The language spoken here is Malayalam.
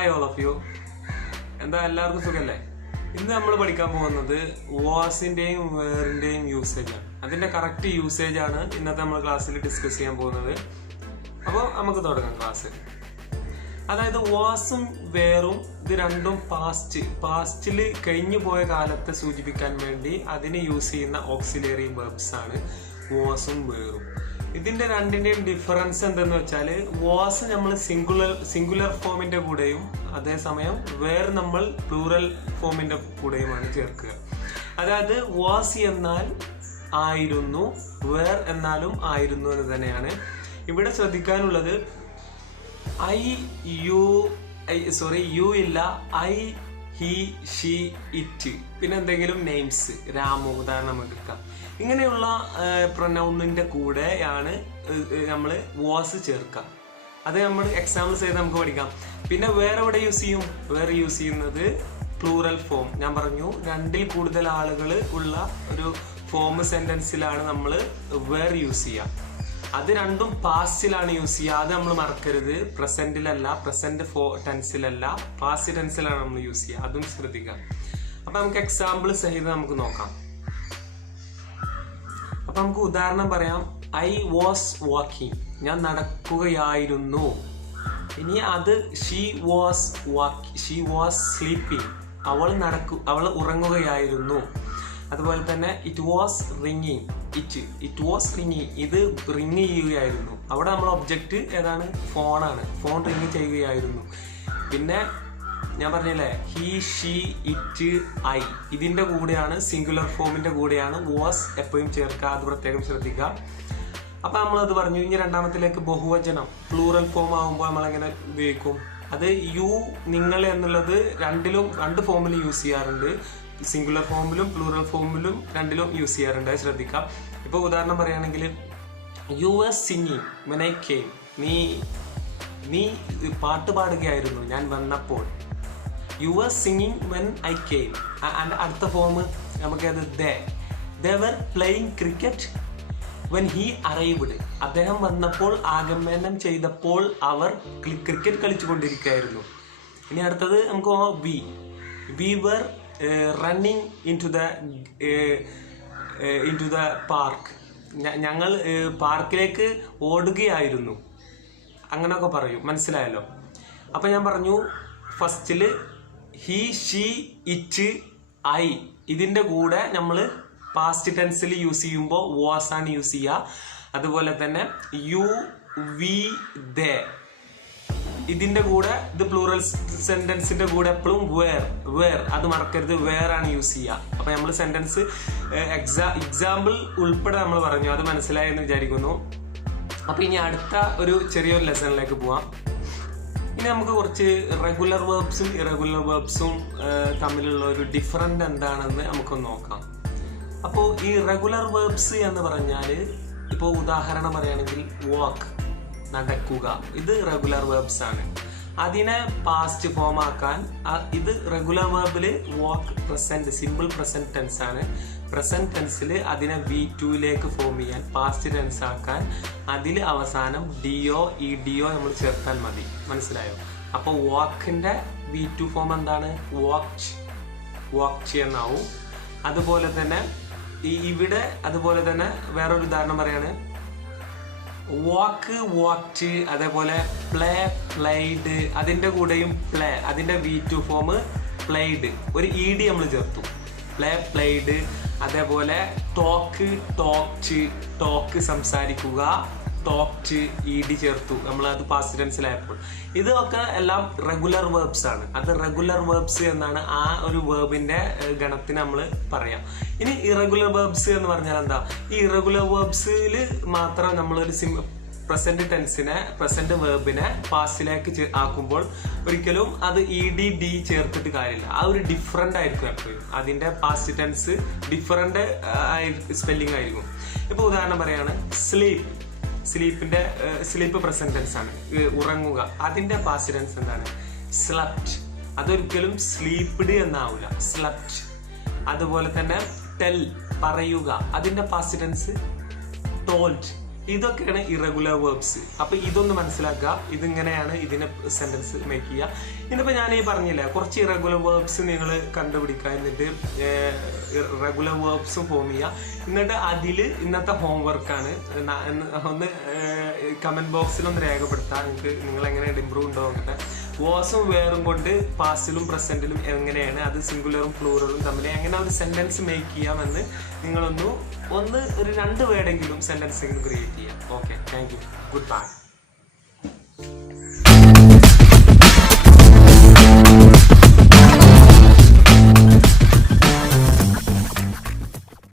Hi all of U. എന്താ എല്ലാവർക്കും സുഖല്ലേ? ഇന്ന് നമ്മൾ പഠിക്കാൻ പോകുന്നത് വാസിന്റെയും വേറിന്റെയും യൂസേജ് ആണ്. അതിന്റെ കറക്റ്റ് യൂസേജ് ആണ് ഇന്നത്തെ നമ്മൾ ക്ലാസ്സിൽ ഡിസ്കസ് ചെയ്യാൻ പോകുന്നത്. അപ്പോൾ നമുക്ക് തുടങ്ങാം ക്ലാസ്. അതായത് വാസും വേറും ഇത് രണ്ടും പാസ്റ്റിൽ കഴിഞ്ഞു പോയ കാലത്തെ സൂചിപ്പിക്കാൻ വേണ്ടി അതിന് യൂസ് ചെയ്യുന്ന ഓക്സിലറി വെർബ്സ് ആണ് വാസും വേറും. ഇതിന്റെ രണ്ടിന്റെയും ഡിഫറൻസ് എന്തെന്ന് വെച്ചാൽ വാസ് നമ്മൾ സിംഗുലർ ഫോമിന്റെ കൂടെയും അതേസമയം വേർ നമ്മൾ പ്ലൂറൽ ഫോമിന്റെ കൂടെയുമാണ് ചേർക്കുക. അതായത് വാസ് എന്നാൽ ആയിരുന്നു, വേർ എന്നാലും ആയിരുന്നു എന്ന് തന്നെയാണ്. ഇവിടെ ശ്രദ്ധിക്കാനുള്ളത് യു ഇല്ല, ഐ, ഹി, ഷീ, ഇറ്റ്, പിന്നെ എന്തെങ്കിലും നെയിംസ്, രാമു ഉദാഹരണം നമുക്ക് എടുക്കാം. ഇങ്ങനെയുള്ള പ്രൊനൗണിന്റെ കൂടെയാണ് നമ്മൾ വാസ് ചേർക്കുക. അത് നമ്മൾ എക്സാമ്പിൾസ് ചെയ്ത് നമുക്ക് പഠിക്കാം. പിന്നെ വേറെ എവിടെ യൂസ് ചെയ്യും? വേറെ യൂസ് ചെയ്യുന്നത് പ്ലൂറൽ ഫോം. ഞാൻ പറഞ്ഞു രണ്ടിൽ കൂടുതൽ ആളുകൾ ഉള്ള ഒരു ഫോം സെന്റൻസിലാണ് നമ്മൾ വേർ യൂസ് ചെയ്യുക. അത് രണ്ടും പാസ്റ്റിലാണ് യൂസ് ചെയ്യുക. അത് നമ്മൾ മറക്കരുത്. പ്രസന്റിലല്ല, പ്രസന്റ് ടെൻസിലല്ല, പാസ്റ്റ് ടെൻസിലാണ് നമ്മൾ യൂസ് ചെയ്യുക. അതും ശ്രദ്ധിക്കാം. അപ്പൊ നമുക്ക് എക്സാമ്പിൾ സഹിതം നമുക്ക് നോക്കാം. അപ്പൊ നമുക്ക് ഉദാഹരണം പറയാം. ഐ വാസ് വാക്കിംഗ്, ഞാൻ നടക്കുകയായിരുന്നു. ഇനി അത് ഷീ വാസ് സ്ലീപ്പിംഗ്, അവൾ ഉറങ്ങുകയായിരുന്നു. അതുപോലെ തന്നെ ഇറ്റ് വാസ് റിംഗിങ്, ഇത് റിംഗ് ചെയ്യുകയായിരുന്നു. അവിടെ നമ്മൾ ഒബ്ജക്റ്റ് ഏതാണ്? ഫോണാണ്. ഫോൺ റിംഗ് ചെയ്യുകയായിരുന്നു. പിന്നെ ഞാൻ പറഞ്ഞില്ലേ ഹി, ഷീ, ഇറ്റ്, ഐ, ഇതിന്റെ കൂടെയാണ് സിംഗുലർ ഫോമിന്റെ കൂടെയാണ് വാസ് എപ്പോഴും ചേർക്കുക. അത് പ്രത്യേകം ശ്രദ്ധിക്കുക. അപ്പൊ നമ്മളത് പറഞ്ഞു. ഇനി രണ്ടാമത്തിലേക്ക് ബഹുവചനം പ്ലൂറൽ ഫോം ആകുമ്പോൾ നമ്മൾ എങ്ങനെ ഉപയോഗിക്കും? അത് യു, നിങ്ങൾ എന്നുള്ളത് രണ്ട് ഫോമിൽ യൂസ് ചെയ്യാറുണ്ട്. സിംഗുലർ ഫോമിലും പ്ലൂറൽ ഫോമിലും രണ്ടിലും യൂസ് ചെയ്യാറുണ്ട്. ശ്രദ്ധിക്കാം. ഇപ്പൊ ഉദാഹരണം പറയുകയാണെങ്കിൽ you was singing when I came, നീ പാട്ട് പാടുകയായിരുന്നു ഞാൻ വന്നപ്പോൾ. You was singing when I came. അടുത്ത ഫോം നമുക്കത് they were playing cricket when he arrived, അദ്ദേഹം വന്നപ്പോൾ, ആഗമനം ചെയ്തപ്പോൾ അവർ ക്രിക്കറ്റ് കളിച്ചുകൊണ്ടിരിക്കുകയായിരുന്നു. ഇനി അടുത്തത് നമുക്ക് we were running in to the park, ഞങ്ങൾ പാർക്കിലേക്ക് ഓടുകയായിരുന്നു. അങ്ങനെയൊക്കെ പറയും. മനസ്സിലായല്ലോ? അപ്പൊ ഞാൻ പറഞ്ഞു ഫസ്റ്റില് ഹി, ഷീ, ഇറ്റ്, ഐ, ഇതിന്റെ കൂടെ നമ്മൾ പാസ്റ്റ് ടെൻസിൽ യൂസ് ചെയ്യുമ്പോൾ വാസ് ആണ് യൂസ് ചെയ്യുക. അതുപോലെ തന്നെ യു, വി, ദേ, ഇതിന്റെ കൂടെ ഇത് പ്ലൂറൽ സെന്റൻസിന്റെ കൂടെ എപ്പോഴും വേർ, അത് മറക്കരുത്, വേർ ആണ് യൂസ് ചെയ്യുക. അപ്പൊ നമ്മൾ സെന്റൻസ് എക്സാമ്പിൾ ഉൾപ്പെടെ നമ്മൾ പറഞ്ഞു. അത് മനസ്സിലായി എന്ന് വിചാരിക്കുന്നു. അപ്പൊ ഇനി അടുത്ത ഒരു ചെറിയൊരു ലെസണിലേക്ക് പോവാം. ഇനി നമുക്ക് കുറച്ച് റെഗുലർ വേർബ്സും ഇറഗുലർ വേർബ്സും തമ്മിലുള്ള ഒരു ഡിഫറൻറ്റ് എന്താണെന്ന് നമുക്കൊന്ന് നോക്കാം. അപ്പോൾ ഈ റെഗുലർ വേർബ്സ് എന്ന് പറഞ്ഞാൽ ഇപ്പോൾ ഉദാഹരണം പറയുകയാണെങ്കിൽ വാക്ക്, നടക്കുക, ഇത് റെഗുലർ വേർബ്സ് ആണ്. അതിനെ പാസ്റ്റ് ഫോം ആക്കാൻ ഇത് റെഗുലർ വേർബില് വാക്ക് പ്രസന്റ്, സിമ്പിൾ പ്രസന്റ് ടെൻസ് ആണ്. പ്രസന്റ് ടെൻസിൽ അതിനെ V2ലേക്ക് ഫോം ചെയ്യാൻ, പാസ്റ്റ് ടെൻസ് ആക്കാൻ അതിൽ അവസാനം ഡിയോ ഇഡിയോ നമ്മൾ ചേർത്താൽ മതി. മനസ്സിലായോ? അപ്പോൾ വാക്കിന്റെ V2 ഫോം എന്താണ്? വാക്ക് എന്നാവും. അതുപോലെ തന്നെ ഇവിടെ അതുപോലെ തന്നെ വേറൊരു ഉദാഹരണം പറയാണ്. വാക്ക്ഡ്, അതേപോലെ പ്ലേഡ്, അതിന്റെ കൂടെയും പ്ലേ, അതിന്റെ V2 ഫോം പ്ലേഡ്, ഒരു ഇഡി നമ്മൾ ചേർത്തു. പ്ലേഡ്. അതേപോലെ ടോക്ക് സംസാരിക്കുക, ടോക്ട്, ഇഡി ചേർത്തു നമ്മൾ, അത് പാസ്റ്റ് ടെൻസിലായപ്പോൾ. ഇതൊക്കെ എല്ലാം റെഗുലർ വേർബ്സ് ആണ്. അത് റെഗുലർ വേർബ്സ് എന്നാണ് ആ ഒരു വേർബിന്റെ ഗണത്തിന് നമ്മൾ പറയാം. ഇനി ഇറഗുലർ വേർബ്സ് എന്ന് പറഞ്ഞാൽ എന്താ? ഈ ഇറഗുലർ വേർബ്സിൽ മാത്രം നമ്മളൊരു പ്രസന്റ് ടെൻസിനെ, പ്രസന്റ് വേർബിനെ പാസ്റ്റിലേക്ക് ആക്കുമ്പോൾ ഒരിക്കലും അത് ഡി ചേർത്തിട്ട് കാര്യമില്ല. ആ ഒരു ഡിഫറെന്റ് ആയിരിക്കും എപ്പോഴും. അതിന്റെ പാസ്റ്റ് ടെൻസ് ഡിഫറെന്റ് സ്പെല്ലിംഗ് ആയിരിക്കും. ഇപ്പൊ ഉദാഹരണം പറയാണ് സ്ലീപ്പ് പ്രസന്റ് ടെൻസ് ആണ്. ഉറങ്ങുക, അതിന്റെ പാസ്റ്റ് ടെൻസ് എന്താണ്? സ്ലപ്റ്റ്. അതൊരിക്കലും സ്ലീപ്ഡ് എന്നാവില്ല, സ്ലപ്റ്റ്. അതുപോലെ തന്നെ ടെൽ, പറയുക, അതിന്റെ പാസ്റ്റ് ടെൻസ് ടോൾഡ്. ഇതൊക്കെയാണ് ഇറഗുലർ വേർബ്സ്. അപ്പൊ ഇതൊന്ന് മനസ്സിലാക്കുക, ഇതിങ്ങനെയാണ് ഇതിനെ സെന്റൻസ് മേക്ക് ചെയ്യുക. ഇന്നിപ്പോ ഞാൻ ഈ പറഞ്ഞില്ല കുറച്ച് ഇറഗുലർ വേർബ്സ് നിങ്ങൾ കണ്ടുപിടിക്കുക, എന്നിട്ട് റെഗുലർ വേർബ്സും ഫോം ചെയ്യുക. എന്നിട്ട് അതിൽ ഇന്നത്തെ ഹോംവർക്കാണ്. ഒന്ന് കമന്റ് ബോക്സിൽ ഒന്ന് രേഖപ്പെടുത്താം, നിങ്ങൾ എങ്ങനെയാണ് ഇമ്പ്രൂവ് ഉണ്ടോ നോക്കട്ടെ. വാസും വേറും കൊണ്ട് പാസ്റ്റിലും പ്രസന്റിലും എങ്ങനെയാണ് അത് സിംഗുലറും പ്ലൂറലും തമ്മിൽ എങ്ങനെ ഒരു സെന്റൻസ് മേക്ക് ചെയ്യാമെന്ന് നിങ്ങളൊന്ന് ഒരു 2 വേർഡെങ്കിലും സെന്റൻസ് എങ്കിലും ക്രിയേറ്റ് ചെയ്യാം. Okay, thank you, good bye.